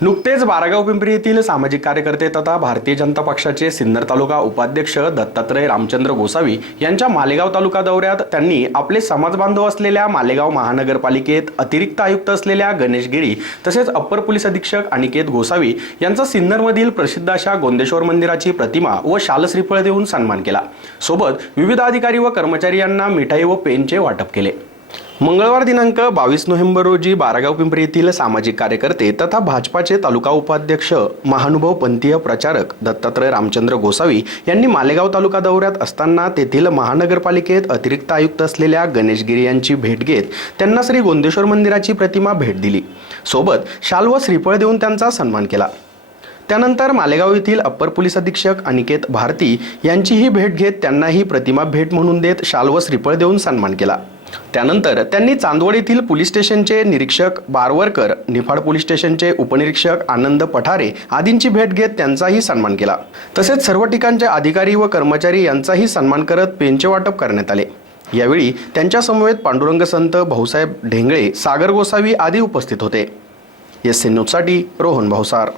नुकतेच बारागाव पिंपरी येथील सामाजिक कार्यकर्ते तथा भारतीय जनता पक्षाचे सिन्नर तालुका उपाध्यक्ष दत्तात्रय रामचंद्र गोसावी यांच्या मालेगाव तालुका दौऱ्यात त्यांनी आपले समाजबांधव असलेल्या मालेगाव महानगरपालिकेत अतिरिक्त आयुक्त असलेल्या गणेश गिरी तसेच अप्पर पोलीस अधीक्षक अनिकेत गोसावी यांचा सिन्नरमधील प्रसिद्ध अशा गोंदेश्वर मंदिराची प्रतिमा व शालश्रीफळ देऊन सन्मान केला. सोबत विविध अधिकारी व कर्मचारी यांना मिठाई व पेनचे वाटप केले. मंगळवार दिनांक बावीस नोव्हेंबर रोजी बारागाव पिंपरी येथील सामाजिक कार्यकर्ते तथा भाजपाचे तालुका उपाध्यक्ष महानुभव पंथीय प्रचारक दत्तात्रय रामचंद्र गोसावी यांनी मालेगाव तालुका दौऱ्यात असताना तेथील महानगरपालिकेत अतिरिक्त आयुक्त असलेल्या गणेश गिरी यांची भेट घेत त्यांना श्री गोंदेश्वर मंदिराची प्रतिमा भेट दिली. सोबत शाल व श्रीफळ देऊन त्यांचा सन्मान केला. त्यानंतर मालेगाव येथील अप्पर पोलीस अधीक्षक अनिकेत भारती यांचीही भेट घेत त्यांनाही प्रतिमा भेट म्हणून देत शाल व श्रीफळ देऊन सन्मान केला. त्यानंतर त्यांनी चांदवड येथील पोलीस स्टेशनचे निरीक्षक बारवरकर निफाड पोलीस स्टेशनचे उपनिरीक्षक आनंद पठारे आदींची भेट घेत त्यांचाही सन्मान केला. तसेच सर्व ठिकाणचे अधिकारी व कर्मचारी यांचाही सन्मान करत पेनचे वाटप करण्यात आले. यावेळी त्यांच्या समवेत पांडुरंग संत भाऊसाहेब ढेंगळे सागर गोसावी आदी उपस्थित होते. एस न्यूजसाठी रोहन भावसार